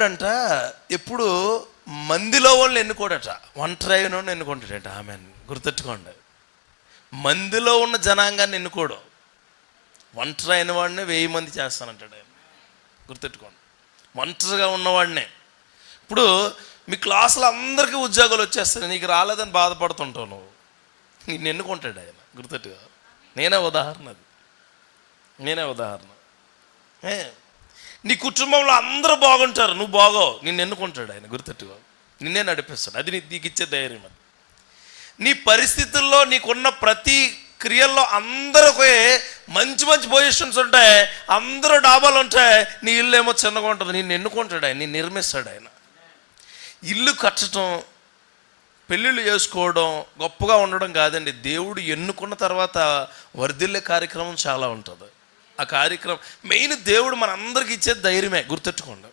దేవుడంట ఎప్పుడు మందిలో వాళ్ళని ఎన్నుకోడట, ఒంటరి అయిన వాళ్ళని ఎన్నుకుంటాడట. ఆమె గుర్తెట్టుకోండి, మందిలో ఉన్న జనాంగాన్ని ఎన్నుకోడు, ఒంటరి అయిన వాడినే 1000 మంది చేస్తానంటాడు ఆయన. గుర్తెట్టుకోండి, ఒంటరిగా ఉన్నవాడినే. ఇప్పుడు మీ క్లాసులో అందరికీ ఉద్యోగాలు వచ్చేస్తాయి, నీకు రాలేదని బాధపడుతుంటావు నువ్వు, నిన్ను ఎన్నుకుంటాడు ఆయన. గుర్తెట్టుకో, నేనే ఉదాహరణ. నీ కుటుంబంలో అందరూ బాగుంటారు, నువ్వు బాగోవు, నిన్ను ఎన్నుకుంటాడు ఆయన. గుర్తెట్టుకో, నిన్నే నడిపిస్తాడు. అది నీకు ఇచ్చే ధైర్యం. అది నీ పరిస్థితుల్లో నీకున్న ప్రతి క్రియల్లో అందరికీ మంచి మంచి పొజిషన్స్ ఉంటాయి, అందరూ డాబాలు ఉంటాయి, నీ ఇల్లు ఏమో చిన్నగా ఉంటుంది. నిన్ను ఎన్నుకుంటాడు ఆయన, నిన్ను నిర్మిస్తాడు ఆయన. ఇల్లు కట్టడం, పెళ్ళిళ్ళు చేసుకోవడం, గొప్పగా ఉండడం కాదండి. దేవుడు ఎన్నుకున్న తర్వాత వర్ధిల్లే కార్యక్రమం చాలా ఉంటుంది. ఆ కార్యక్రమం మెయిన్ దేవుడు మనందరికి ఇచ్చే ధైర్యమే. గుర్తెట్టుకోండి.